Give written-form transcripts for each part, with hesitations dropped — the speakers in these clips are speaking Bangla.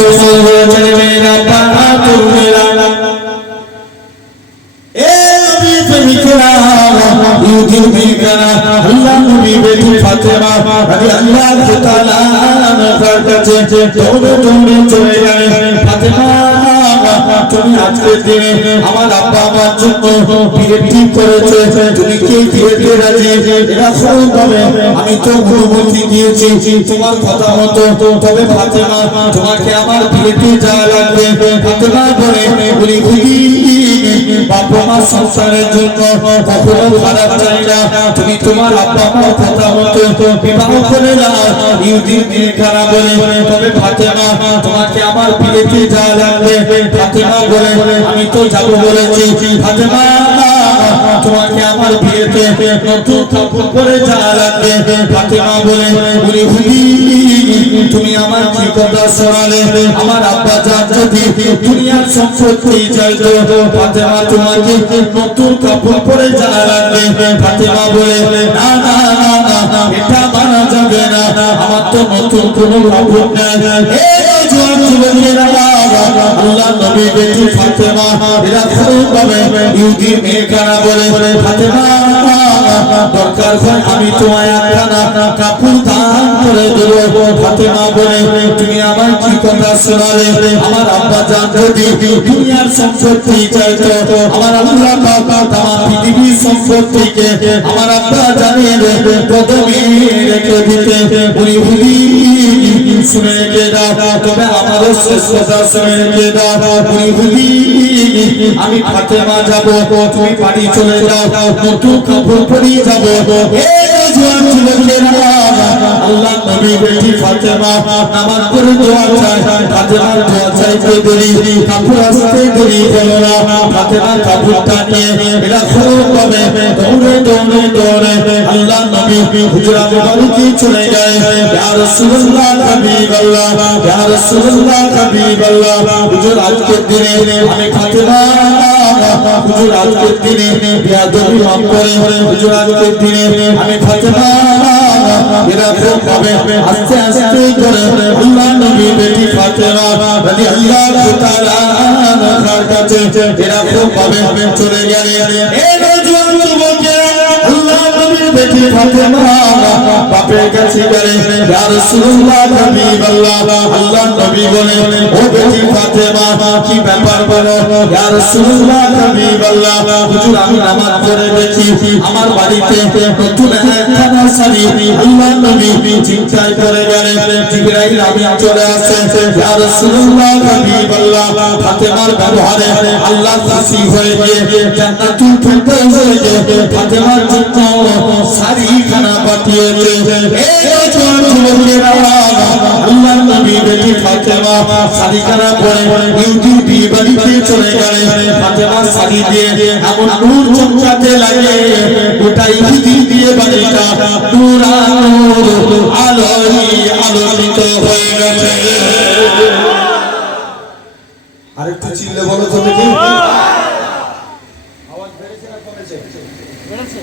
মুসলমান হয়েছে মেয়েরা পানা তুলবেলা এ নবী প্রেমিকেরা ইহুদি প্রেমিকেরা আল্লাহ নবী বেটি ফাতেমা রাদিয়াল্লাহু তাআলা আনহার কাছে দৌড়ে দৌড়ে চলে গেলেন ফাতেমা তুমি আজকের দিনে আমার আব্বা আমার জন্য বিয়ে ঠিক করেছে তুমি কি বিয়েতে রাজি এরকম ভাবে আমি তো অনুমতি দিয়েছি তোমার কথা মতো তবে ফাতেমা তোমাকে আমার বিয়েতে যাওয়া লাগবে ফাতেমা বলে খুবই বাবা মা সংসারের জন্য কখনো খারাপ চাই না তুমি তোমার আব্বা মার কথা মতো বিবাহ করে নাও ইহুদি মেয়েরা বলে তবে ফাতেমা তোমাকে আমার বিয়েতে যাওয়া লাগবে ফাতেমা বলে আমি তো যাবো বলেছি ফাতেমা তোমাকে আমার বিয়েতে নতুন কাপড় পরে যাওয়া লাগবে ফাতেমা বলে তুমি আমার কি কথা শোনালে আমার আব্বা জান যদি দুনিয়ার সম্পত্তি চাইতো ফাতেমা তোমাকে নতুন কাপড় পরে যাওয়া লাগবে ফাতেমা বলে না না না না এটা মানা যাবে না আমার তো নতুন কোনো কাপড় নেই জোয়ান যুবকেরা আল্লাহ নবী বেটি ফাতেমা এরকম ভাবে ইহুদি মেয়েরা বলে ফাতেমা দরকার হয় আমি তোমায় একখানা কাপড় দান করে দেব ফাতেমা বলে তুমি আমার কি কথা শোনালে আমার আব্বা জান যদি দুনিয়ার সম্পত্তি চাইতো আমার আল্লাহ পাক তামাম পৃথিবীর সম্পত্তিকে আমার আব্বা জানের কদমে রেখে দিতে বলি শুনে রেখে দাও তবে আমারও শেষ কথা শুনে রেখে দাও বলি আমি ফাতেমা যাবো তুমি বাড়ি চলে যাও নতুন কাপড় পরে যাবো জোয়ান যুবকেরা আল্লাহ নবী বেটি ফাতেমা নামাজ পড়ে দোয়া চায় ফাতেমার দোয়া চাইতে দেরি কাপড় আসতে দেরি হলো না ফাতেমা কাপড়টা নিয়ে এরকম ভাবে দৌড়ে দৌড়ে দৌড়ে আল্লাহ নবী হুজরা মুবারকে চলে গেলেন ইয়া রাসূলুল্লাহ হাবিবাল্লাহ ইয়া রাসূলুল্লাহ হাবিবাল্লাহ হুজুর আজকের দিনে আমি ফাতেমা হুজুর আজকের দিনে বেয়াদবি মাফ করে হুজুর আজকের দিনে আমি ফাতেমা এরকম ভাবে আস্তে আস্তে করে আল্লাহ নবী বেটি ফাতেমা রাদিয়াল্লাহু তাআলা আনহার কাছে এরকম ভাবে চলে গেলেন এই নওজোয়ান যুবকেরা আল্লাহ নবীর বেটি ফাতেমা বাপের কাছে গেলেন ইয়া রাসূলুল্লাহ হাবিবাল্লাহ আল্লাহ নবী বলেন ও বেটি ফাতেমা কি ব্যাপার বলো ইয়া রাসূলুল্লাহ হাবিবাল্লাহ হুজুর আমি নামাজ পড়ে দেখি আমার বাড়িতে নতুন একখানা শাড়ি আল্লাহ নবী চিন্তায় করে গেলেন জিবরাইল আমি চলে আসেন ইয়া রাসূলুল্লাহ হাবিবাল্লাহ ফাতেমার ব্যবহারে আল্লাহ খুশি হয়ে গিয়ে জান্নাতুল ফিরদাউস থেকে ফাতেমার জন্য শাড়ি খানা পাঠিয়েছে এই জোয়ান যুবকেরা আল্লাহ নবী বেটি ফাতেমা শাড়ি খানা পরে ইহুদি বিয়ে বাড়িতে চলে গেলেন ফাতেমা শাড়ি দিয়ে এমন নূর চমকাতে লাগে গোটা ইহুদি বিয়ে বাড়িটা নূরানুর আলোয় আলোকিত হয়ে গেছে আরেকটু চিল্লে বলো তো দেখি আওয়াজ বেড়েছে না কমেছে বেড়েছে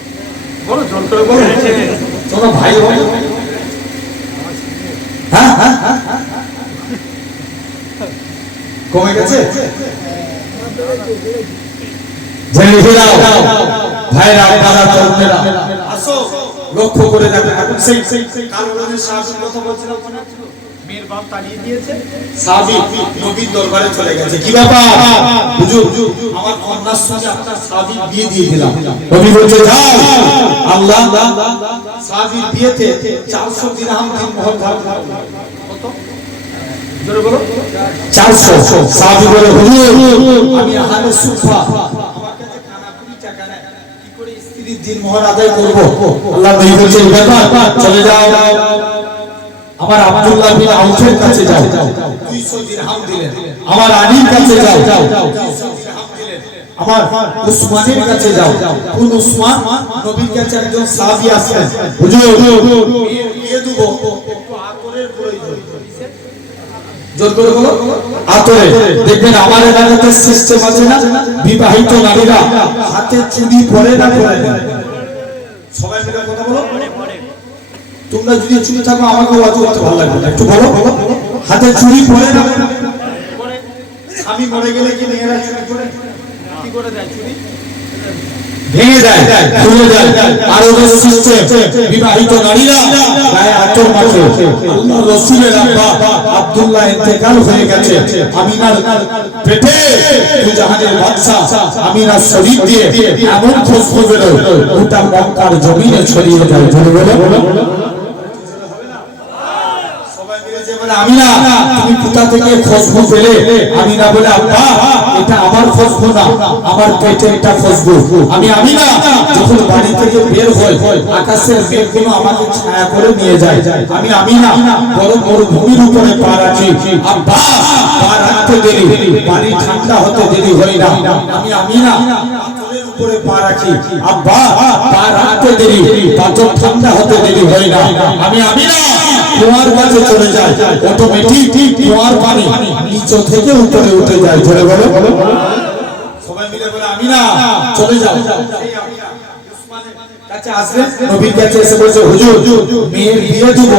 বলো জোর করে বলো চলো ভাই ভাই হ্যাঁ হ্যাঁ কমে গেছে জেনে দাও ভাইরা আপনারা তরুণেরা আসো লক্ষ্য করে দেখেন এখন সেই কারণে সাহাবীর কথা বলছিলাম মনে আছে মেয়ের বাপ তাড়িয়ে দিয়েছে সাহাবী নবীর দরবারে চলে গেছে কি ব্যাপার হুজুর আমার কন্যার সঙ্গে আপনার সাহাবী বিয়ে দিয়ে দিলাম নবী বলছে যাও আল্লাহ সাহাবীর বিয়েতে 400 দিরহাম দিন মোহর ধার কত জোরে বলো 400 সাহাবী বলে হুজুর আমি আহলে সুফা আমার কাছে কানাকুড়ি টাকা নেই কি করে স্ত্রীর দিন মোহর আদায় করব আল্লাহ নবী বলছে ব্যাপার চলে যাও আমার আব্দুল্লাহ বিন আউফের কাছে যাও 200 দিরহাম দিলেন আমার আলীর কাছে যাও 200 দিরহাম দিলেন আমার উসমানের কাছে যাও কোন উসমান নবীর কাছে একজন সাহাবী আসলেন হুজুর বিয়ে দেব একটু আতরের প্রয়োজন জোর করে বলো আতরে দেখবেন আমার এলাকাতে সিস্টেম আছে না বিবাহিত নারীরা হাতে চুড়ি পরে না পরে সবাই মিলে কথা বলো তোমরা যদি চুড়ি থাকো আমাকে ওয়াজ করতে ভালো লাগবে একটু বলো হাতে চুরি পরে না আমি মরে গেলে কি মেয়েরা চুরি করে কি করে দেয় চুরি ভেঙে যায় খুলে যায় আরো সিস্টেম বিবাহিত নারীরা গায়ে আতর মাখে আল্লাহর রাসূলের আব্বা আব্দুল্লাহ ইন্তেকাল হয়ে গেছে আমিনার পেটে দুজাহানের বাদশা আমিনার শরীর দিয়ে এমন খুশবু বেরোয় গোটা মক্কার জমিনে ছড়িয়ে যায় বলে আমিনা তুমি কোথা থেকে খুশবু পেলে আমিনা বলে আব্বা এটা আমার খুশবু না আমার পেটে একটা খুশবু আমি আমিনা যখন বাড়ি থেকে বের হই আকাশের মেঘগুলো আমাকে ছায়া করে নিয়ে যায় আমি আমিনা বড় বড় ভূমির উপরে পা রাখি আব্বা পা রাখতে দেরি বাড়ি ঠান্ডা হতে দেরি হয় না আমি আমিনা পাথরের উপরে পা রাখি আব্বা পা রাখতে দেরি পাথর ঠান্ডা হতে দেরি হয় না আমি আমিনা কুয়ার কাছে চলে যায় অটোমেটিক কুয়ার পানি নিচে থেকে উপরে উঠে যায় ধরে বলো সবাই মিলে বলে আমিনা চলে যাও সেই আমিনা উসমানের কাছে আসবে নবীর কাছে এসে বলছে হুজুর মেয়ের বিয়ে দেব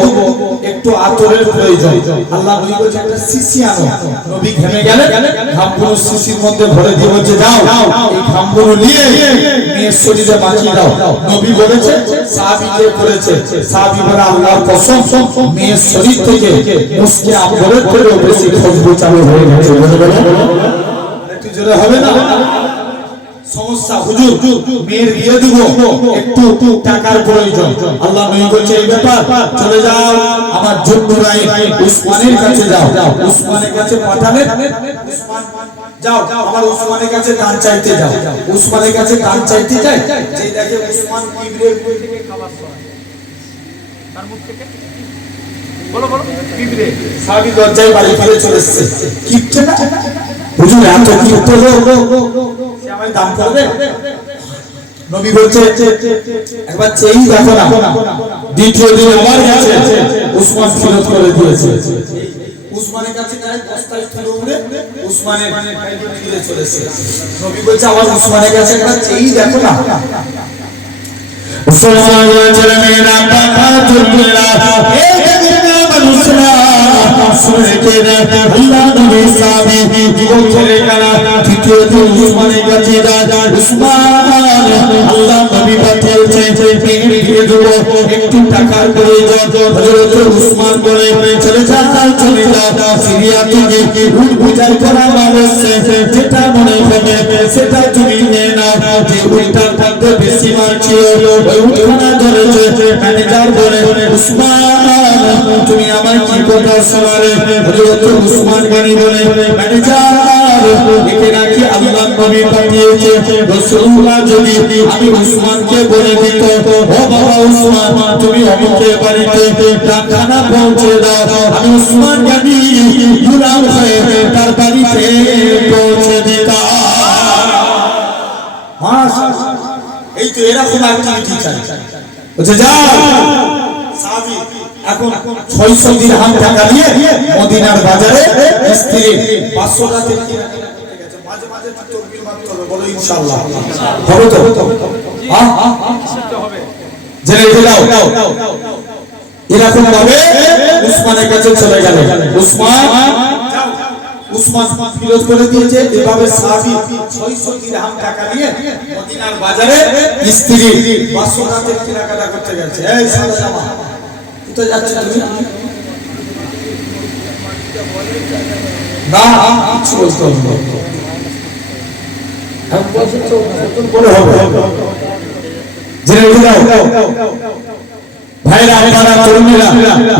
একটু আতরের প্রয়োজন আল্লাহ নবী বলেছে একটা শিশি আনো নবী ঘেমে গেলেন ঘামগুলো শিশির মধ্যে ভরে দিয়ে বলছে যাও এই ঘামগুলো নিয়ে মেয়ের শরীরে মাখিয়ে দাও নবী বলেছে সাহাবীকে বলেছে সাহাবী বলে আল্লাহর কসম মেয়ের শরীর থেকে মুসকে আতরের থেকে বেশি খুশবু চালু হয়ে গেছে বলে বলে একটু জোরে হবে না সমস্যা হুজুর মেয়ের বিয়ে দেব একটু টাকার প্রয়োজন আল্লাহ নবী বলেছে এই ব্যাপার চলে যাও আমার জুন্নুরাই উসমানের কাছে যাও উসমানের কাছে পাঠালেন উসমান যাও আমার উসমানের কাছে দান চাইতে যাও উসমানের কাছে দান চাইতে যায় যে দেখে উসমান কিবরির মুখ থেকে খাবার ছড়ায় তার মুখ থেকে বলো বলো কিবরে সাহাবী দরজায় বাড়ি ফিরে চলে এসেছে কিপটে না হুজুর এত কিপটে লোক সে আমায় দান করবে নবী বলছে একবার চেয়েই দেখো না দ্বিতীয় দিন আবার গেছে উসমান ফিরত করে দিয়েছে উসমানের কাছে যায় বস্তায় তুলে উঠে উসমানের ফিরে চলেছে নবী বলছে আবার উসমানের কাছে একবার চেয়েই দেখো না উসমান বলেন মেরা বাবা তুললা এ গরিবা মানুষরা শুনে কে আল্লাহ নবী সাহাবী জীবন ছেড়ে গেল তৃতীয় দিন উসমানের কাছে যায় উসমান আল্লাহ নবী পাঠিয়েছে ফিরে দেব একটু টাকার প্রয়োজন হযরত উসমান বলে চলে যাও সিরিয়া থেকে উট বুঝাই করা মানুষ যেটা মনে হবে সেটা তুমি নিয়ে নাও যে উটটার মধ্যে বেশি মার ছিল ওই উটখানা ধরেছে ম্যানেজার বলে উসমান তুমি আমার কি কথা শোনালে হযরত উসমান গনি বলে ম্যানেজার একে নাকি আল্লাহ নবী পাঠিয়েছে রাসূলুল্লাহ যদি আমি উসমানকে বলে দিত ও বাবা উসমান তুমি অমুকের বাড়িতে টাকানা পৌঁছে দাও আমি উসমান গনি গুলাম হয়ে তার বাড়িতে পৌঁছে দিতাম মাশাআল্লাহ এই তো এরকম অ্যাক্টিভিটি চাই বুঝে যাও সাহাবী এখন 600 দিরহাম টাকা দিয়ে মদিনার বাজারে স্ত্রী 500 টাকা দিয়ে গেছে মাঝে মাঝে তাকবীর মারতে হবে বলো ইনশাআল্লাহ হবে তো হ্যাঁ হবে জেনে দাও এরকম ভাবে উসমানের কাছে চলে গেল উসমান ফিরত করে দিয়েছে এভাবে সাহাবী 600 দিরহাম টাকা নিয়ে মদিনার বাজারে স্ত্রী 500 টাকা দিয়ে কেনাকাটা করতে গেছে এই সাদা জামা কোথায় যাচ্ছে তুমি না কিছু বলতে হবে আমি বলছি তো বলে হবে জেনে দাও ভাইরা আপনারা তরুণীরা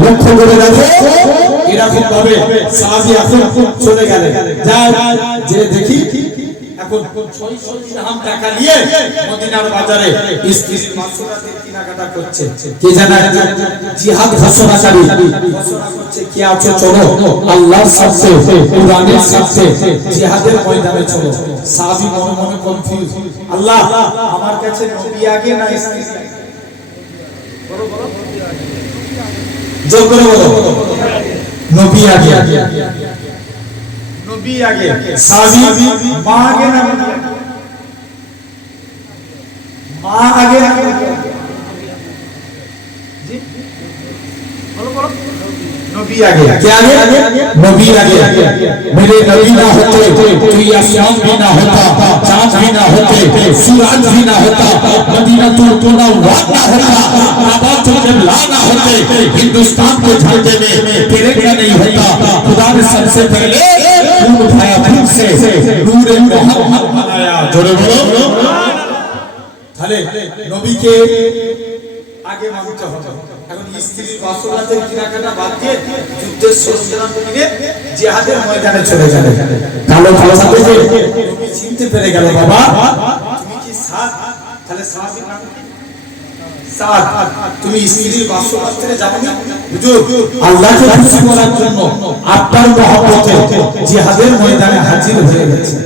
লক্ষ্য করে দেখো এরকম ভাবে সাহাবী এখন চলে গেলেন যাও যে দেখি এখন 600 দিরহাম টাকা নিয়ে মদিনার বাজারে স্ত্রীর মাসুরাতে কেনাকাটা করছে কে জানে জিহাদ ঘোষণাকারী ঘোষণা করছে কে আছে চলো আল্লাহর সাথে কুরআনের সাথে জিহাদের ময়দানে চলো সাহাবী মনে মনে কনফিউজ আল্লাহ আমার কাছে নবী আগে না স্ত্রী বলো বলো জোর করে বলো নবী আগে নবী আগে সাহাবী মা আগে না মা আগে জি বলো বলো नबी आगे क्या आगे नबी आगे मेरे नबी ना होते तो ये आसमान भी ना होता चांद भी ना होते सूरज भी ना होता मदीना तो ना वाद ना होता काबा तो ला ना होते हिंदुस्तान के झंडे में तिरंगा नहीं होता खुदा ने सबसे पहले खून उठाया खून से नूर मोहम्मद बनाया जोरे बोलो তাহলে নবীকে আগে মানতে হবে এখন স্ত্রীর বাসরাতের কিনাকাটা বাদ দিয়ে যুদ্ধের সরঞ্জাম কিনে জিহাদের ময়দানে চলে যাবে কালো ভাষাতে যে নবী চিনতে পেরে গেল বাবা তুমি কি সাদ তাহলে সাহাবীর নাম কি সাদ তুমি স্ত্রীর বাসরাতে যাবে না হুজুর আল্লাহকে খুশি করার জন্য আপনার মহব্বতে জিহাদের ময়দানে হাজির হয়ে গেছে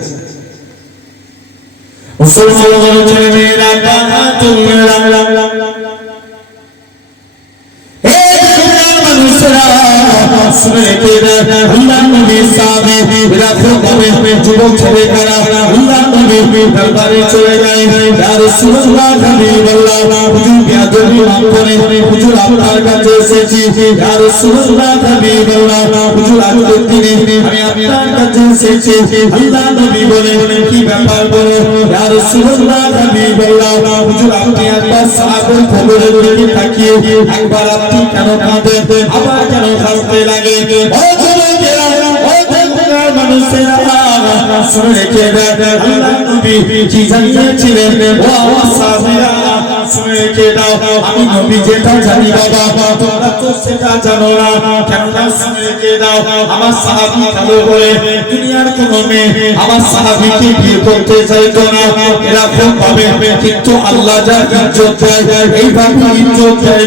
मुसलमानों मेरा बाबा तुम मेरा सुने तेरा अल्लाह नबी साहब मेरा खुदा में जुबों चले करा अल्लाह नबी दरबारे चले गए या रसूल अल्लाह हबीब अल्लाह हुजूर प्यादे माफ करे हुजूर আপনার কাছে এসেছি या रसूल अल्लाह हबीब अल्लाह हुजूর আজকের দিনে আমি আপনার কাছে এসেছি আল্লাহ নবী বলে কি ব্যাপার বলো या रसूल अल्लाह हबीब अल्लाহ हुজूর আপনি একবার সাহাবের খবরের দিকে তাকিয়ে একবার আপনি কেন কাঁদেন আবার কেন হাসতে লাগে ও যুবকেরা ও দেখুন মানুষেরা শুনে কে আল্লাহ নবী কি জানিয়েছিলেন ও আমার সাহাবীরা শুনে কে দাও আমি নবী যেটা জানি বাবা তোমরা তো সেটা জানো না কেন না শুনে কে দাও আমার সাহাবী ভালো বলে দুনিয়ার কোন মেয়ে আমার সাহাবীকে বিয়ে করতে চাইতো না এরকম ভাবে কিন্তু আল্লাহ যা ইজ্জত দেয় এইভাবে ইজ্জত দেয়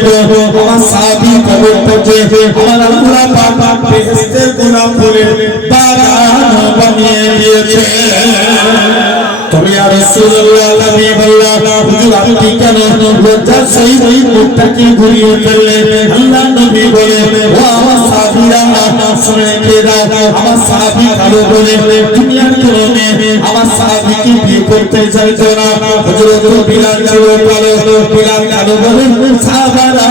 আমার সাহাবী কবর পড়ে আমার আল্লাহ পাক বেহেশতের গোলাপ বলে বাগান বানিয়ে দিয়েছে তুমি আর রাসূলুল্লাহ নবী বললা হুজুর আপনি কেন লজ্জার সহিত মুখটাকে ঘুরিয়ে ফেললেন আল্লাহ নবী বলে ও আমার সাহাবীরা শুনে কে দাও আমার সাহাবী ভালো বলে দুনিয়ার কোন মেয়ে আমার সাহাবীকে বিয়ে করতে চাইতো না হযরত বিলাল ছিল কালো বিলাল কালো বলে সাহাবারা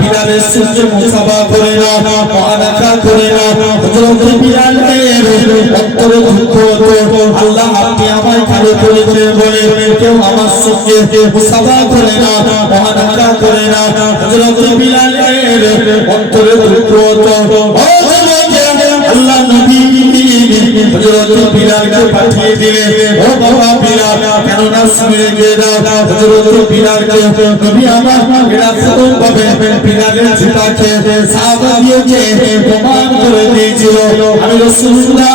বিলালের সঙ্গে মুসাফা করে না মুআনাকা করে না হযরত বিলালের অন্তরে দুঃখ হতো আল্লাহ আপনি আমায় কালো করেছে বলে কেউ আমার সঙ্গে মুসাফা করে না মুআনাকা করে না হযরত বিলালের অন্তরে দুঃখ হতো ও যুবকেরা আল্লাহ নবী হযরত বিলালকে পাঠিয়ে দিলেন ও বাবা বিলাল কেন না শুনে গে দাও হযরত বিলালকে নবী আমার এরকম ভাবে বিলালের জুতাকে সাহাবা দিয়েছে প্রমাণ করে দিয়েছিল আমি রাসূলুল্লাহ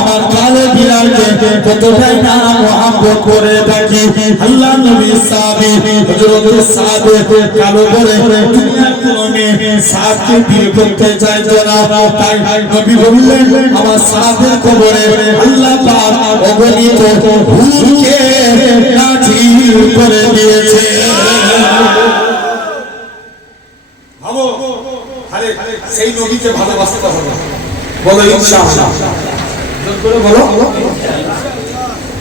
আমার কালে বিলালকে কতটাই না মহব্বত করে থাকি আল্লাহ নবী সাহাবী হযরত সাদ কালো বলে দুনিয়ার কোন মেয়ে সাদকে বিয়ে করতে চাইতো না তাই নবী বললেন আমার সাদের কবরে আল্লাহ পাক অগণিত হুরকে নাজিল করে দিয়েছে ভাবো আরে সেই নবীকে ভালোবাসতে হবে বলো ইনশাআল্লাহ জোর করে বলো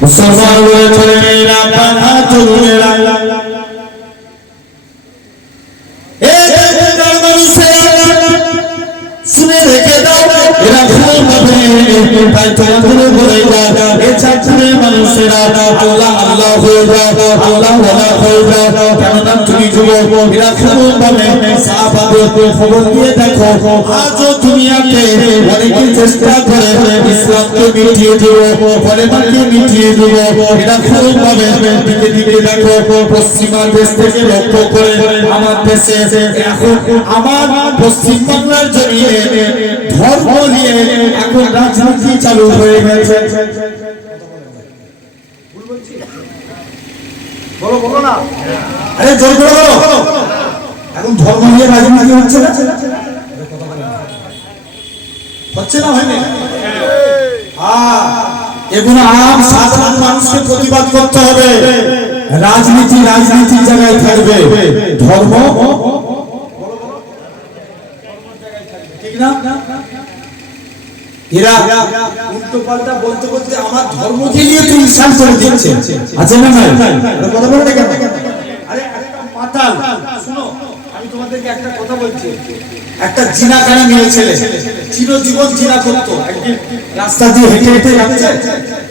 মুসলমান বলে চলে মেরা পানা তুমেরা এ দেখো মানুষেরা শুনে রেখে দাও এরা খুব ভাবে তাই তোমাদের বলে দাও এ চাকরে মানুষেরা আল্লাহ আল্লাহ হয়ে যাও আল্লাহ ওয়ালা হয়ে যাও কেননা তুমি যুবক এরা খুব ভাবে সাহাবাদের খবর দিয়ে দেখো আজও দুনিয়াতে অনেকে চেষ্টা করে ইসলামকে মিটিয়ে দেব কলেমাকে মিটিয়ে দেব এরা খুব ভাবে দিকে দিকে দেখো পশ্চিমা দেশ থেকে লক্ষ্য করে আমার দেশে এখন আমার পশ্চিম বাংলার জমিনে ধর্ম নিয়ে এখন রাজনীতি চালু হয়ে গেছে বলো বলো না আরে জোর করে বলো এখন ধর্ম নিয়ে রাজনীতি হচ্ছে না হচ্ছে না হয়নি হ্যাঁ এগুলো আম সাধারণ মানুষকে প্রতিবাদ করতে হবে রাজনীতির জায়গায় থাকবে ধর্ম ঠিক না এরা উল্টো পাল্টা বলতে বলতে আমার ধর্মকে নিয়ে তুই ইনসান করে দিচ্ছে আছে না নাই কথা বলে কেন আরে একটা মাতাল শুনো আমি তোমাদেরকে একটা কথা বলছি, একটা জিনাকারী মেয়ে ছেলে চিরজীবন জিনা করতো, একদিন রাস্তা দিয়ে হেঁটে হেঁটে যাচ্ছে,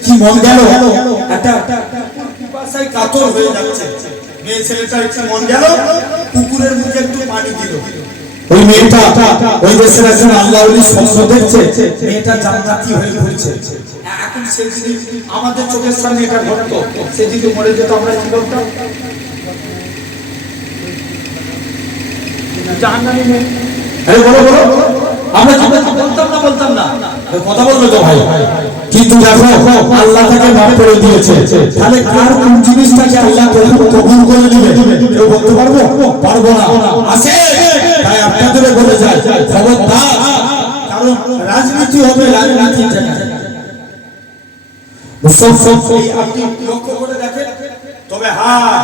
কি মন গেল একটা পিপাসায় কাতর হয়ে যাচ্ছে, মেয়ে ছেলেটার কি মন গেল পুকুরের মুখে একটু পানি দিল। ওই মেয়েটা ওই দেশের একজন আল্লাহ ওলির স্বপ্ন দেখছে, মেয়েটা জান্নাতি হয়ে ঘুরছে। এখন সে যদি আমাদের চোখের সামনে এটা ঘটতো, সে যদি মরে যেত, আমরা কি করতাম? জাহান্নামী মেয়ে, আরে বলো বলো, আমরা বলতাম না কথা বলবে তো ভাই। কিন্তু দেখো আল্লাহ তাকে মাফ করে দিয়েছে, তাহলে কার কোন জিনিসটাকে আল্লাহ কবুল করে দিবে কেউ বলতে পারবো না। আছে তাই আপনাদের বলে যায় খবরদার, কারণ রাজনীতি হবে রাজনীতির জায়গায়। আপনি লক্ষ্য করে দেখেন, তবে হ্যাঁ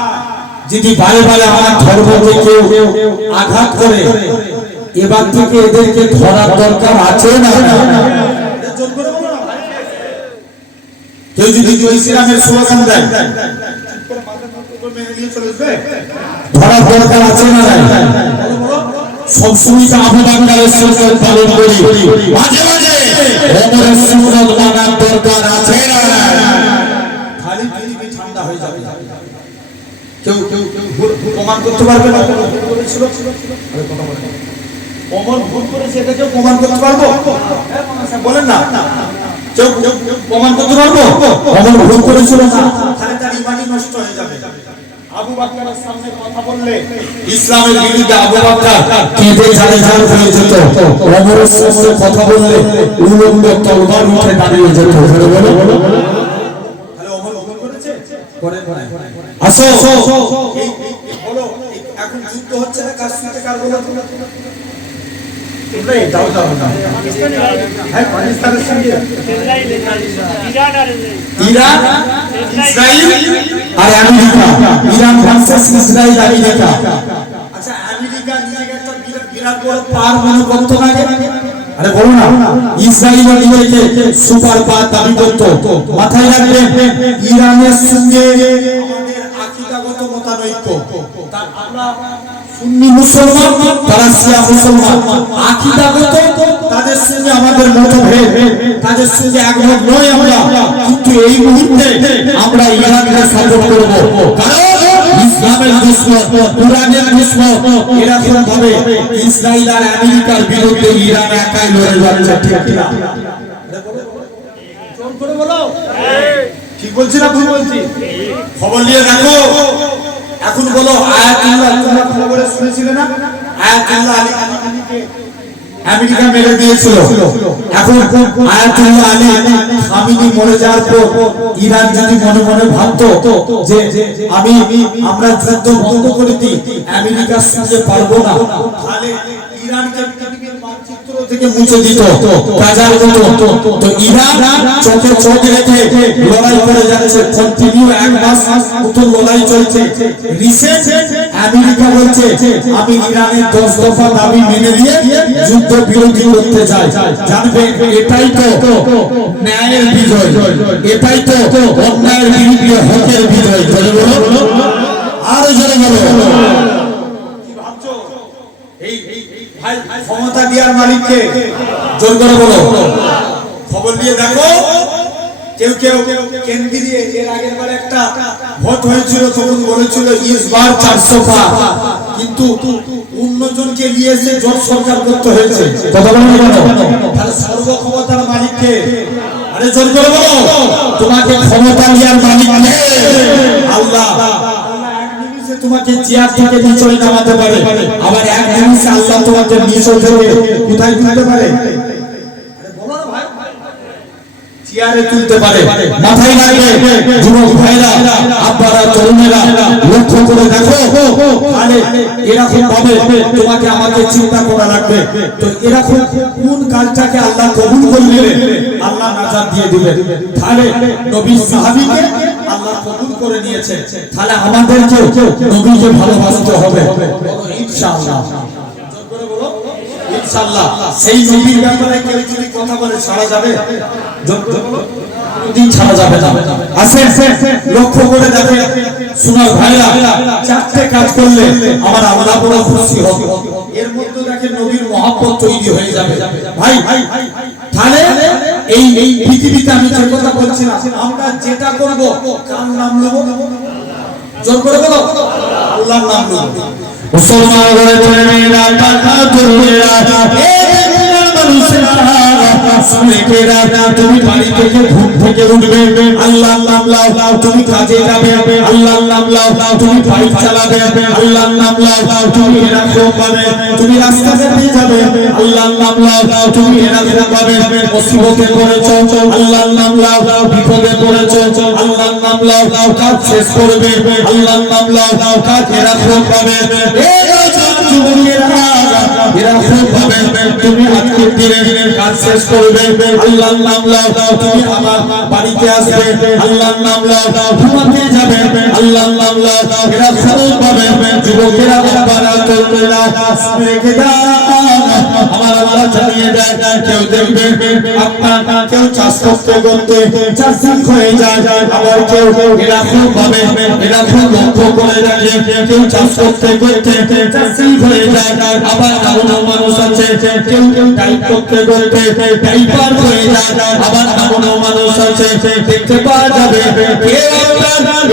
যদি বারে বারে আমার ধর্মকে কেউ আঘাত করে, এবার থেকে এদেরকে ধরার দরকার আছে না? কেউ যদি জয় শ্রীরামের স্লোগান দেয়, ধরার দরকার আছে না? সবসময় তো আবু বকরের সুন্নাত পালন করি, মাঝে মাঝে ওমরের সুন্নাত মানার দরকার আছে না? খালি পৃথিবী ঠান্ডা হয়ে যাবে, কেউ প্রমাণ করতে পারবে না ওমর ভুল করেছে, এটা কেউ প্রমাণ করতে পারবো? বলেন না, কেউ প্রমাণ করতে পারবো ওমর ভুল করেছিল না? তাহলে তার ঈমানই নষ্ট হয়ে যাবে। আবু বকরের সামনে কথা বললে ইসলামের বিরুদ্ধে আবু বকর কেঁদে ঝাড় হয়ে যেত, ওমরের সামনে কথা বললে উলঙ্গ তলবার উঠে দাঁড়িয়ে যেত। তাহলে ওমর ভুল করেছে? আসো বলো, এখন যুদ্ধ হচ্ছে না কার সাথে, কার বলো? পাকিস্তানের সঙ্গে ইরান, ইসরায়েল আর America. Iran versus Israel, America. আচ্ছা, আমেরিকা নিজেকে একটা বিরাট বড় পাওয়ার মনে করতো না? আরে বলো না, ইসরায়েল নিজেকে সুপার পাওয়ার দাবি করতো। মাথায় রাখবেন, ইরানের সঙ্গে আমাদের আকীদাগত মতানৈক্য, আমরা সুন্নি মুসলমান, তারা শিয়া মুসলমান, আকীদাগত তাদের সঙ্গে আমাদের মতভেদ, তাদের সঙ্গে একমত নই আমরা। কিন্তু এই মুহূর্তে আমরা ইরানকে সাপোর্ট করব, কারণ ইসলামের দুশমন, কুরআনের দুশমন। এরকম ভাবে ইসরায়েল আর আমেরিকার বিরুদ্ধে ইরান একাই লড়ে যাচ্ছে, ঠিক না? জোর করে বলো, ঠিক বলছি না ভুল বলছি? খবর নিয়ে দেখো। এখন বলো, আয়াতুল্লাহ তোমরা খবরে শুনেছিলে না? আয়াতুল্লাহ আলীকে আমেরিকা মেরে দিয়েছিল। এখন আয়াতুল্লাহ আলী খামেনি মরে যাওয়ার পর ইরান যদি মনে মনে ভাবতো যে আমরা যুদ্ধ বন্ধ করে দিই, আমেরিকার সঙ্গে পারবো না, তাহলে ইরানকে পৃথিবীর মানচিত্র থেকে মুছে দিত গাজার মতো। তো ইরান চোখে চোখ রেখে লড়াই করে যাচ্ছে, কন্টিনিউ 1 মাস মতো লড়াই চলছে। রিসেন্ট আমেরিকা বলছে আমি ইরানের 10 দফা দাবি মেনে দিয়ে যুদ্ধ বিরতি করতে চাই। জানবেন, এটাই তো ন্যায়ের বিজয়, এটাই তো অন্যায়ের বিরুদ্ধে হকের বিজয়। জোরে বলো, আরো জোরে বলো। কি ভাবছো? এই ভাই ক্ষমতা দেওয়ার মালিককে, জোর করে বলো। খবর দিয়ে দেখো, কেউ কেউ কেন্দ্রীয় এর আগের বার একটা ভোট হয়েছিল, তখন বলেছিল ইস বার 400 পার, কিন্তু 19 জনকে নিয়ে এসে জোট সরকার করতে হয়েছে। কথা বলেন কেন? তাহলে সর্বক্ষমতার মালিককে, আরে জোর করে বলো, তোমাকে ক্ষমতা দেওয়ার মালিক কে? আল্লাহ। তোমাকে চেয়ার থেকে নিচে নামাতে পারে, আবার এক নিমিষে আল্লাহ তোমাকে নিচে থেকে কোথায় তুলতে পারে? চেয়ারে তুলতে পারে। মাথায় রাখবে যুবক ভাইরা, আব্বারা, তরুণেরা, লক্ষ্য করে দেখো। তাহলে এরকম ভাবে তোমাকে আমাকে চিন্তা করা লাগবে। তো এরকম কোন কাজটাকে আল্লাহ কবুল করলেন, আল্লাহ নাজাত দিয়ে দিবেন। তাহলে নবী সাহাবীকে আল্লাহ কবুল করে নিয়েছে, তাহলে আমাদেরকে নবীকে ভালোবাসতে হবে ইনশাআল্লাহ। জোর করে বলো ইনশাআল্লাহ সেই নবীর ব্যাপারে কেউ যদি কথা বলে ছাড়া যাবে? দিন ছাড়া যাবে না। আসেন লক্ষ্য করে দেখেন সোনার ভাইরা, চারটে কাজ করলে আমরা বড় খুশি হব। এর মধ্যে দেখেন নবীর মহব্বত তৈরি হয়ে যাবে। ভাই তাহলে এই পৃথিবীতে আমি যে কথা বলছি না, আমরা যেটা করব কার নাম নেব? জোর করে বলো, আল্লাহর নাম নেব। মুসলমান ঘরে চলে মেয়েরা টাকা তুলবেরা, তুমি বাড়ি থেকে ঘুম থেকে উঠবে, আল্লাহর নাম লাও, তুমি কাজে যাবে, আল্লাহর নাম লাও, তুমি বাইক চালাবে, আল্লাহর নাম লাও, তুমি এরকম পাবে, তুমি রাস্তা দিয়ে যাবে, আল্লাহর নাম লাও, তুমি এরকম পাবে, মুসিবতে পড়েছো, আল্লাহর নাম লাও, বিপদে পড়েছো, আল্লাহর নাম লাও, কাজ শেষ করবে, আল্লাহর নাম লাও, কাজ এরকম পাবে। তুমি আজকে দিনের কাজ শেষ করবে, আল্লাহর নাম লাও, তুমি আমার বাড়িতে আসবে, আল্লাহর নাম লাও, ঘুমাতে যাবে, আল্লাহর নাম লাও, এরা খবর পাবে। যুবকেরা বাবা তোমরা রেখে দাও, আমার আল্লাহ জানিয়ে দেয়, কেউ দেখবে আপনার কেউ চাষ করতে করতে চাষিক হয়ে যায়, আবার কেউ এরকম ভাবে এরকম লক্ষ্য করে রাখে, কেউ চাষ করতে করতে চাষিক হয়ে যায়, আবার এমন মানুষ আছে কেউ টাইপ করতে করতে টাইপার হয়ে যায়, আবার এমন মানুষ আছে দেখতে পাওয়া যাবে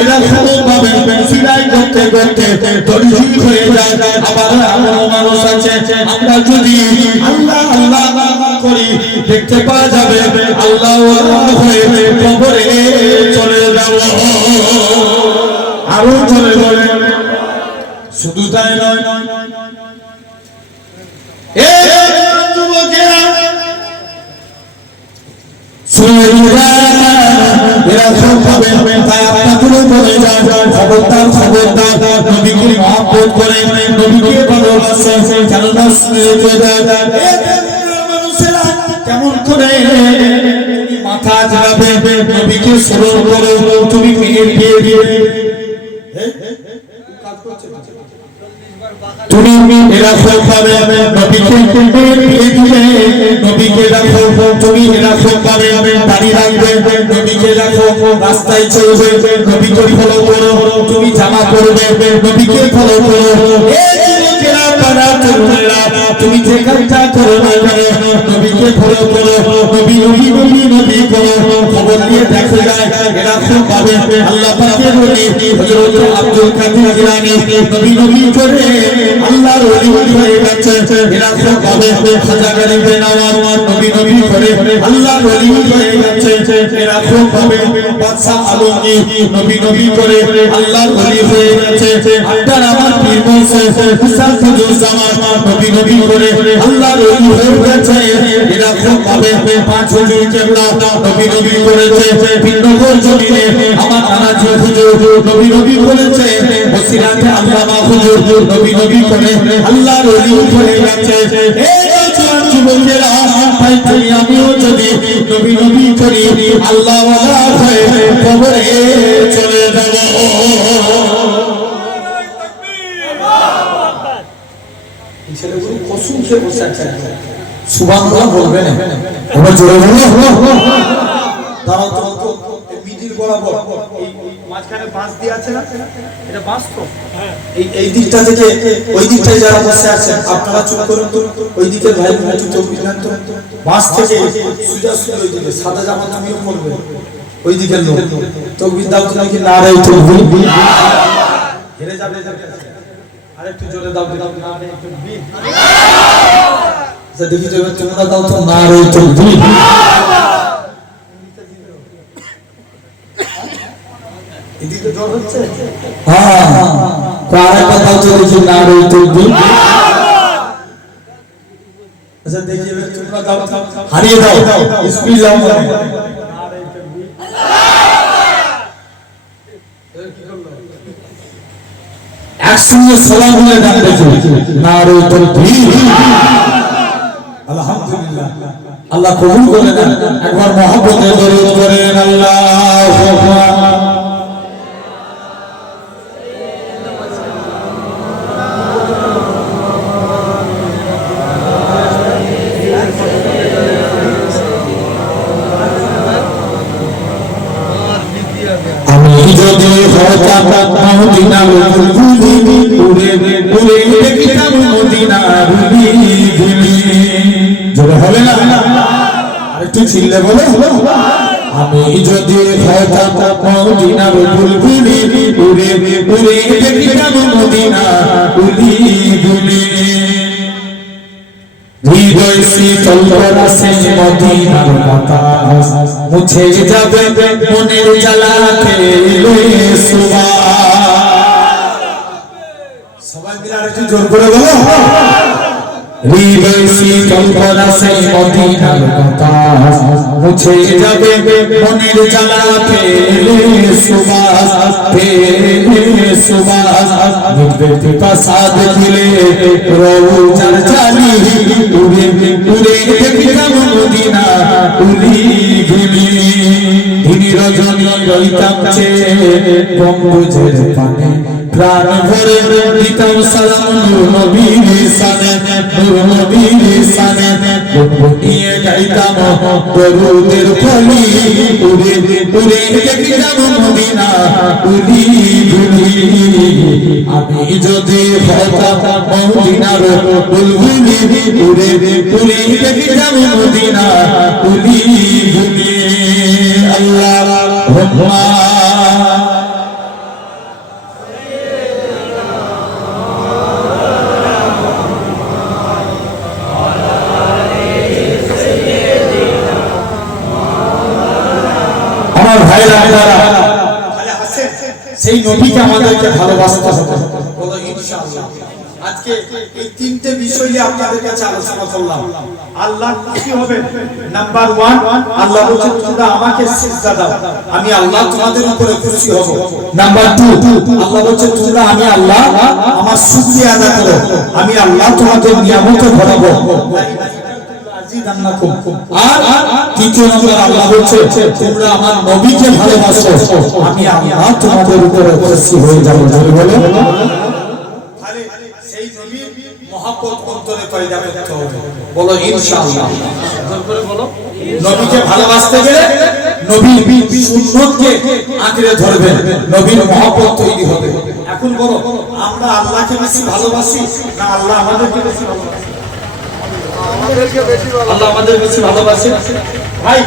এরকম ভাবে সিলাই করতে করতে দর্জি হয়ে যায়, আবার এমন মানুষ আছে আমরা যদি আল্লাহ আল্লাহ করি দেখতে পাওয়া যাবে আল্লাহ হয়ে কবরে চলে যাব। আরো চলে বলে শুধু তাই নয়, খবরদার নবীকে মহব্বত করে, নবীকে ভালোবাসে, কেননা মানুষেরা কেমন করে মাথা ঝাড়াবে, নবীকে স্মরণ করো, তুমি মেয়ের বিয়ে দিয়ে তুমি এরকম পাবে, নবীকে দিলে নবীকে রাখো, তুমি এরকম পাবে দাঁড়িয়ে রাখবে, নবীকে রাখো, রাস্তায় চলবে, নবীকে ফলো করো, তুমি জামা পরবে, নবীকে ফলো করো। তুমি যে কাজটা করো না কেন নবীকে ফলো করো, নবী নবী নবী নবী করো, খবর নিয়ে দেখা যায় এরকম পাবে আল্লাহ পাকের ওলি হযরত আব্দুল কাদের জিলানী নবী নবী করে আল্লাহর ওলি হয়ে গেছে, এরকম পাবে খাজা গরিব নওয়াজ নবী নবী করে আল্লাহর ওলি হয়ে গেছে, এরকম পাবে বাদশা আলমগীর নবী নবী করে আল্লাহর ওলি হয়ে গেছে, আপনার আমার পীর মুর্শিদ হুসাইন ফুজুজ্জামান নবী নবী করে আল্লাহর ওলি হয়ে গেছে, এরকম পাবে পাঁচ হুজুর কেবলা নবী নবী করেছে, ভিন্নগর জমিনে আমার নানাজি হুজুর নবী নবী করেছে, বসিরাতে আল্লামা হুজুর নবী নবী করে আল্লাহর ওলি হয়ে গেছে। এই যুবকেরা তাই তুমি আমিও যদি নবী নবী করি আল্লাহ ওয়ালা হয়ে কবরে চলে যাব। ছেলেগুলো কসম খেয়ে বসে আছে, সুবহানাল্লাহ বলবে না, এবার জোরে বলো। তারা তো মিডিল বরাবর এই মাঝখানে বাঁশ দিয়ে আছে না, এটা বাঁশ তো, এই দিকটা থেকে ওই দিকটায় যারা বসে আছেন আপনারা চুপ করুন তো, ওই দিকের ভাই একটু চোখ দিলেন তো, বাঁশ থেকে সুজা সুজা ওই দিকে সাদা জামা তুমিও পরবে, ওই দিকের লোক তকবীর দাও তো নাকি নারে তকবীর হেরে যাবে, আরেকটু জোরে দাও নারে তকবীর, দেখি তো তোমরা দাও তো নারে তকবীর। এদিকে জোর হচ্ছে, হ্যাঁ কারা কথা চলেছে নারে তকবীর। আচ্ছা দেখি তোমরা দাও, হারিয়ে দাও বিসমিল্লাহ নারে তকবীর। একসঙ্গে সালাম বলে গান দেখো নারে তাকবীর। আলহামদুলিল্লাহ, আল্লাহ কবুল করে দেন। একবার মহব্বতে দরুদ করেন আল্লাহু আকবার। যদি হতাম মদিনার বুলবুলি উড়ে উড়ে দেখিতাম মদিনার বুলবুলি জোরে হবে না আরেকটু চিল্লে বলো আমি যদি হতাম মদিনার বুলবুলি উড়ে উড়ে দেখিতাম মদিনার বুলবুলি হৃদয় শীতল রসে মদিনার বাতাস মুছে যাবে মনের জ্বালা খেলে সুবহান সবাই মিলে আরেকটু জোর করে বলো হৃদয় শীতল রসে মদিনার বাতাস মুছে যাবে মনের জ্বালা খেলে সুবহান নির্বেতি প্রসাদ দিলে রোজার জানি উড়ে উড়ে দেখিতাম মদিনা উলি গুলি দিনী রজনী রইতাম চেয়ে গম্বুজের পানে প্রাণ ভরে দিতাম সালাম নূর নবীর শানে গুনগুনিয়ে গাইতাম দরুদের কলি উড়ে উড়ে দেখিতাম মদিনা উলি গুলি আমি যদি হতাম মদিনার বুলবুলি উড়ে উড়ে দেখিতাম মদিনা উলি গুলি আল্লাহুম্মা সেই নবীকে আমাদেরকে ভালোবাসতে হবে বলো ইনশাআল্লাহ আজকে এই তিনটে বিষয় নিয়ে আপনাদের কাছে আলোচনা করলাম আল্লাহ খুশি হবে নাম্বার 1 আল্লাহ বলেন তোমরা আমাকে সিজদা দাও আমি আল্লাহ তোমাদের উপরে খুশি হব নাম্বার 2 আল্লাহ বলেন তোমরা আমি আল্লাহ আমার শুকরিয়া আদায় করো আমি আল্লাহ তোমাদের নিয়ামতে ভরাবো আর তৃতীয় নম্বর আল্লাহ বলছে তোমরা আমার নবীকে ভালোবাসো আমি আল্লাহ তোমাদের উপরে খুশি হয়ে যাব বলে বলো তাহলে সেই নবীর মহব্বত অন্তরে পয়দা করতে হবে বলো ইনশাআল্লাহ জোর করে বলো নবীকে ভালোবাসতে গেলে নবীর সুন্নতকে আঁকড়ে ধরবেন নবীর মহব্বত তৈরি হবে এখন বলো আমরা আল্লাহকে বেশি ভালোবাসি না আল্লাহ আমাদেরকে বেশি ভালোবাসে আল্লাহ আমাদের বেশি ভালোবাসে ভাই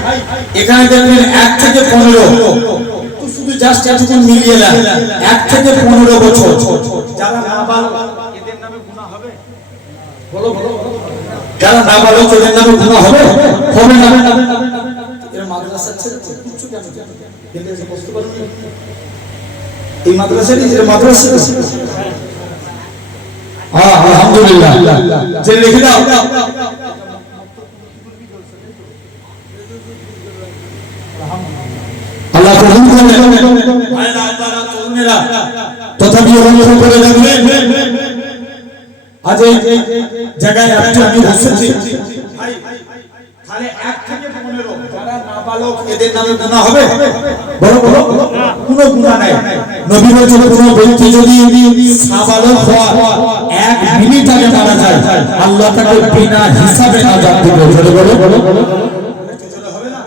এখানে দেখবেন 1 থেকে 15 তো শুধু জাস্ট এতটুকু মিলিয়ে না 1 থেকে 15 বছর যারা নাবালক এদের নামে গুনাহ হবে বলো বলো যারা নাবালক এদের নামে গুনাহ হবে হবে না এর মাদ্রাসা ছেড়ে কিছু কেন কিন্তু এসে বুঝতে পারবেন এই মাদ্রাসারই যে মাদ্রাসা হ্যাঁ আলহামদুলিল্লাহ যে লিখে দাও আল্লাহ কবুল করুন ভাইরা আপনারা তরুণেরা তথাপি অনুভব করে দেখবেন আজ এই জায়গায় আমি বসেছি ভাই তাহলে 1 থেকে 15 যারা নাবালক এদের নামে গুনাহ হবে বলো বলো কোনো গুনাহ নাই নবী বলেছেন কোনো ব্যক্তি যদি নাবালক হয় 1 মিনিট আগে মারা যায় আল্লাহ তাকে বিনা হিসাবে আযাব দিবে বলো বলো বলো হবে না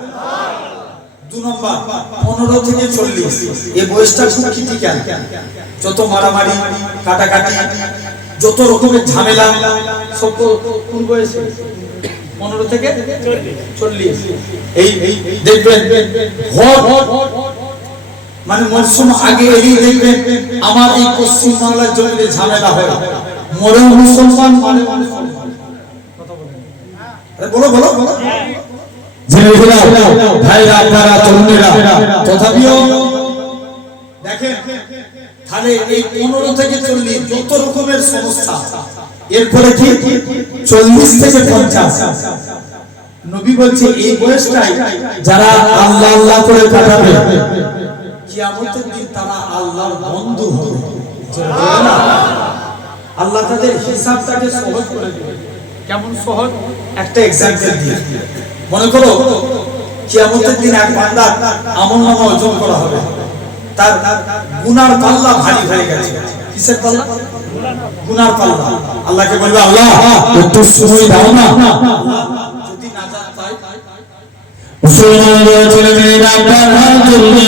2 নম্বর 15 থেকে 40 এই বয়সটা খুব ক্রিটিক্যাল যত মারামারি কাটাকাটি যত রকমের ঝামেলা সব কোন বয়সে 15 থেকে 40 এই দেখবেন মানে মরশুম আগে এই দেখবেন আমার এই পশ্চিম বাংলার জমিতে ঝামেলা হয় মরে মুসলমান মানে কথা বলেন আরে বলো বলো বলো জেনেরা ভাইরা আপনারা তরুণেরা তথাপিও দেখেন তাহলে এই 15 থেকে 40 যত রকমের সমস্যা এরপরে কি 40 থেকে 50 নবী বলছে এই বয়সটাই যারা আল্লাহ আল্লাহ করে কাটাবে কিয়ামতের দিন তারা আল্লাহর বন্ধু হবে না আল্লাহ তাদের হিসাবটাকে সহজ করে দেবে কেমন সহজ একটা एग्जांपल দিয়ে মনে করো কিয়ামতের দিন এক বান্দা আমলনামা ওজন করা হবে তার গুনার পাল্লা ভারী হয়ে গেছে কিসের পাল্লা গুনার পাল্লা আল্লাহকে বলবে আল্লাহ একটু সময় দাও না যদি নাজাত পাই মুসলমানরা চলে মেয়েরা বাধা চলবে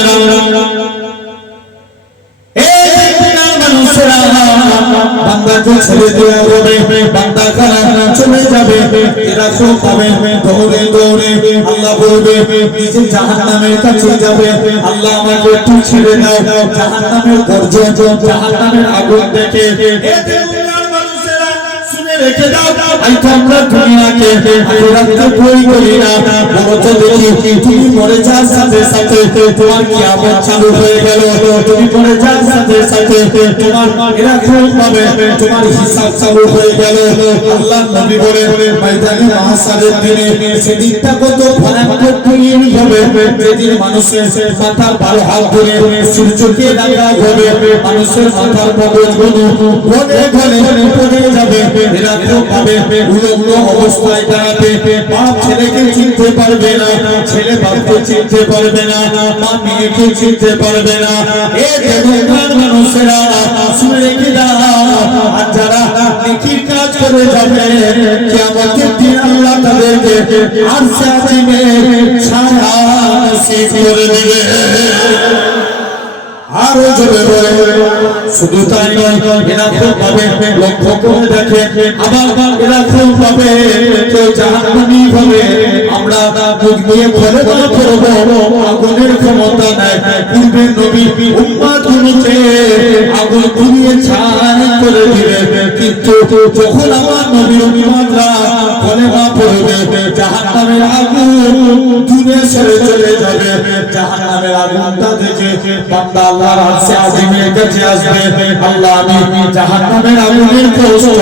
বান্দাকে ছেড়ে দেওয়া হবে, বান্দা খানা চলে যাবে, এরকম ভাবে দৌড়ে দৌড়ে আল্লাহ বলবে নিজে জাহান্নামের কাছে যাবে, আল্লাহ আমাকে একটু ছেড়ে দাও, জাহান্নামের গর্জন জাহান্নামের আগুন দেখে রেখে দাও। আমরা দুনিয়াকে আখিরাতকে বই করি না, বড় দেখি তুমি মরে যাওয়ার সাথে সাথে তোমার কিয়ামত চালু হয়ে গেল, তুমি মরে যাওয়ার সাথে সাথে তোমার এরকম ভাবে তোমার হিসাব চালু হয়ে গেল। আল্লাহ নবী বলে ময়দানে মাহশারের দিনে সেদিনটা কত ভয়ানক দিন হবে, যেদিন মানুষের মাথার 12 হাত ধরে সূর্যকে রাখা হবে, মানুষের মাথার মগজগুলো ঘনে ঘনে পড়ে যাবে, এরকম ভাবে উলঙ্গ অবস্থায় দাঁড়াবে, বাপ ছেলেকে চিনতে পারবে না, ছেলে বাপকে চিনতে পারবে না, মা মেয়েকে চিনতে পারবে না। এ দেবতার মানুষেরা শুনে রেখে দাও, আর যারা নেকির কাজ করে যাবে কিয়ামতের দিন আল্লাহ তাদেরকে আরশে আজিমে ছায়া নসিব করে দিবে। আরো জোরে বলে, শুধু তাই নয়, এরকম ভাবে লক্ষ্য করে দেখে আবার এরকম ভাবে কেউ জাহান্নামী হবে, আমরা মুখ দিয়ে ঘরে না পড়বো, আগুনের ক্ষমতা নাই। পূর্বে নবী উম্মতগুলোকে আগুন পুড়িয়ে ছাই করে দিবে, কিন্তু যখন আমার নবীর উম্মতরা ঘরে না পড়বে, জাহান্নামের আগুন দূরে সরে চলে যাবে। জাহান্নামের আগুনটা দেখে বান্দা আল্লাহর আরশে আজিমের কাছে আসবে, আল্লাহ আমি জাহান্নামের আগুনের কষ্ট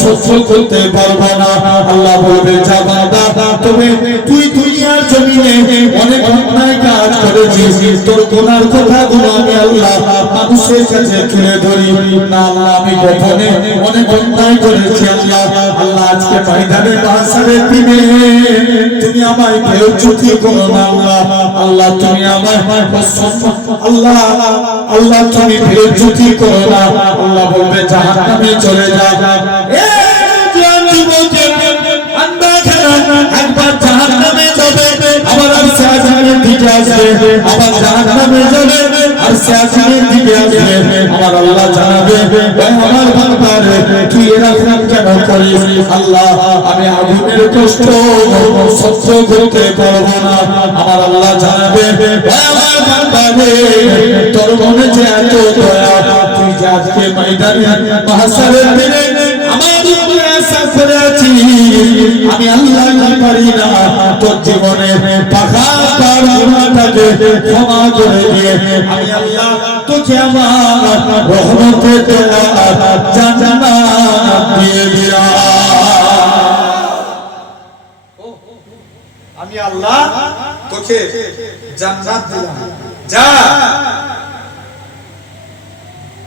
সহ্য করতে পারবো না। আল্লাহ বলবে যা বান্দা, তবে তুই দুনিয়ার জমিনে অনেক অন্যায় কাজ করেছিস, তোর গুনার কথাগুলো আমি আল্লাহ মানুষের কাছে তুলে ধরি না। আল্লাহ আমি গোপনে অনেক অন্যায় করেছি আল্লাহ, আল্লাহ আজকে ময়দানে মাহশারের দিনে তুমি আমায় বেইজ্জতি করো না আল্লাহ, আল্লাহ তুমি আমায় আল্লাহ আল্লাহ তুমি বেইজ্জতি করো না। আল্লাহ বলবে জাহান্নামে চলে যা। একবার জাহান্নামে যাবে, আবার আরশে আজিমের দিকে আসবে, আবার জাহান্নামে যাবে, আরশে আজিমের দিকে আসবে, আমার আল্লাহ জানাবে আমার বান্দারে তুই এরকম কেন করিস? আল্লাহ আমি আগুনের কষ্ট সহ্য করতে পারবো না। আমার আল্লাহ জানাবে আমার বান্দারে তোর মনে যে এত দয়া, তুই যে আজকে ময়দানে মাহশারের দিনে আমার উপরে আশা করে আছি, আমি আল্লাহ পারি না তোর জীবনে পাখা তার গুনাহটাকে ক্ষমা করে দিয়ে আমি আল্লাহ তোকে আমার রহমতের জান্নাত দিয়ে দিলাম। আমি আল্লাহ তোকে জান্নাত দিলাম, যা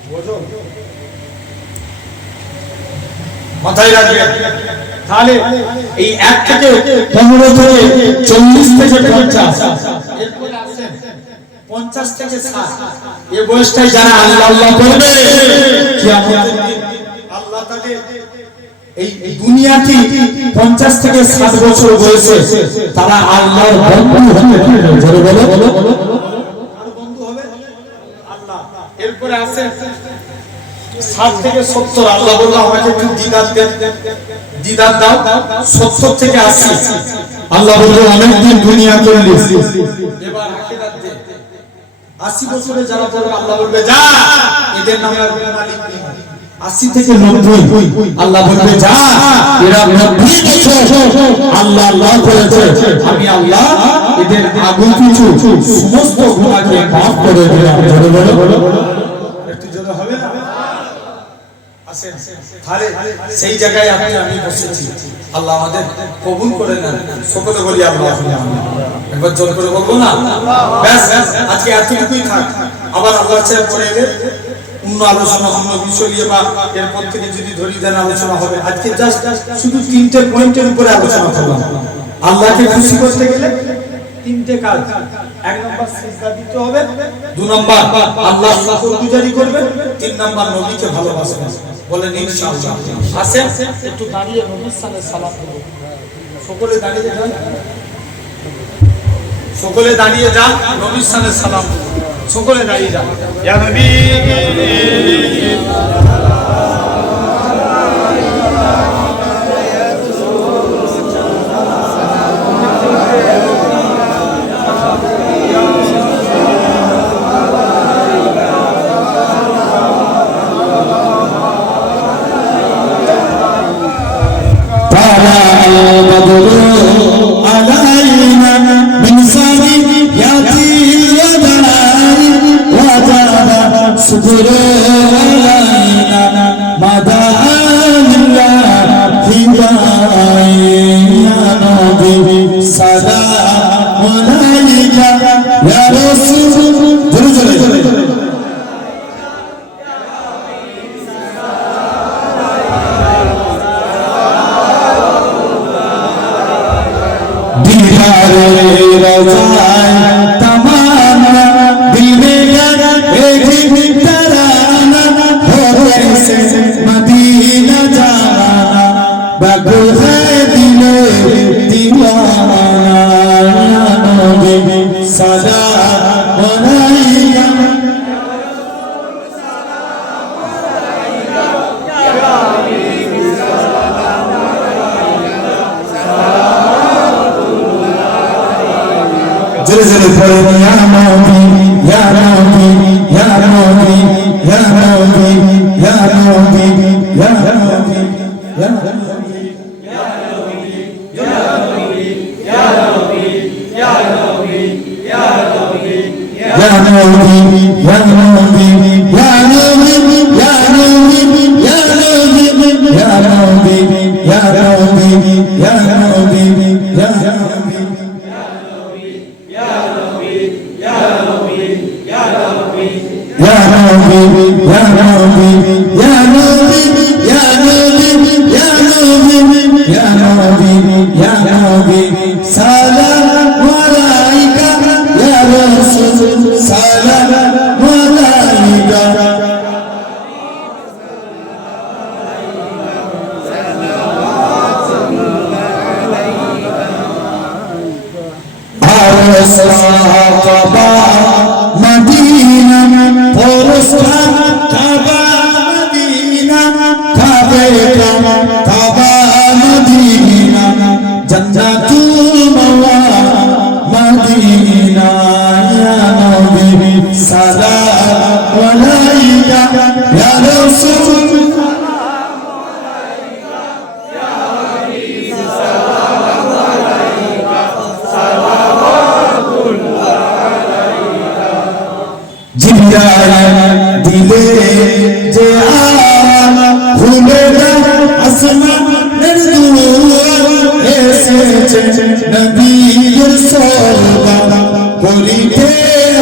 বুঝো মাথায় রাখবে। তাহলে এই 1 থেকে 15 থেকে 40 থেকে 50 এরপরে আসেন 50 থেকে 60 এই বয়সটাই যারা আল্লাহ আল্লাহ করবে, কিয়ামতের দিন আল্লাহ তাকে এই দুনিয়াতে 50 থেকে 60 বছর বয়সে তারা আল্লাহর বন্ধু হবে। জোরে বলো, আর বন্ধু হবে আল্লাহ। এরপরে আসেন 60 থেকে 70 আল্লাহ বলল আমাকে একটু দিদার দেন, দিদার দাও। 70 থেকে 80 আল্লাহ বলল অনেক দিন দুনিয়া করলিস, এবার আখিরাত দে। 80 বছরে যারা পড়বে আল্লাহ বলবে যা এদের নামে আর গুনাহ লিখবি না। 80 থেকে 90 আল্লাহ বলবে যা এরা 90 বছর আল্লাহ আল্লাহ করেছে, আমি আল্লাহ এদের আগুন কিছু সমস্ত গুনাহকে মাফ করে দিলাম। জোরে বলো, একটু জোরে হবে না? আসেন তাহলে সেই জায়গায় আমি বসেছি, আল্লাহ আমাদের কবুল করে নেন। সকলে বলি আল্লাহ, একবার জোর করে বলবো না? ব্যাস আজকে এতটুকুই থাক, আবার আল্লাহ চাই পরে এলে অন্য আলোচনা অন্য বিষয় নিয়ে বা এরপর থেকে যদি ধরি দেন আলোচনা হবে। আজকে জাস্ট শুধু 3টে পয়েন্টের উপরে আলোচনা করলাম। আল্লাহকে খুশি করতে গেলে 3টে কাজ। 1 নাম্বার সিজদা দিতে হবে, 2 নাম্বার আল্লাহ শুকরগুজারি করবে, 3 নাম্বার নবীকে ভালোবাসবেন। বলেন ইনশাআল্লাহ। আসেন একটু দাঁড়িয়ে নবীর সামনে সালাম দেব। সকলে দাঁড়িয়ে যান, সকলে দাঁড়িয়ে যান, নবীর সামনে সালাম দেব। সকলে দাঁড়িয়ে যান। ইয়া নবী আলাইকা জোরে জোরে পড়েন ইয়া নবী ইয়া নবী ইয়া নবী ইয়া নবী ইয়া নবী ইয়া নবী ইয়া নবী يا نبي يا نبي يا نبي يا نبي يا نبي يا نبي يا نبي يا نبي يا نبي يا نبي يا نبي يا نبي يا نبي يا نبي يا نبي يا نبي سلام عليك يا رسول سلام عليك Kaaba Madina Porostan Kaaba Madina Kaaba Madina Jannatul Mawa Madina Ya Nabi Salam Alayka Ya Rasul দিলে যে খুলে আসমানের দুয়ার এসেছে নবীর সরদার করিতে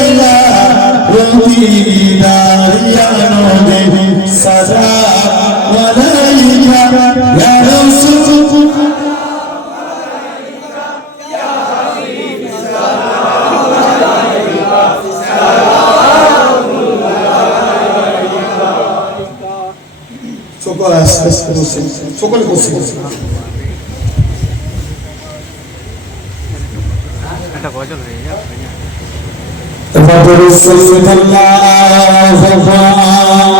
আল্লাহ দিদার ইয়া নবী সালাম আলাইকা ইয়া রাসূল সকলে বসে একটা গজল হয়ে যাবে তারপরে সাল্লাল্লাহু আলাইহি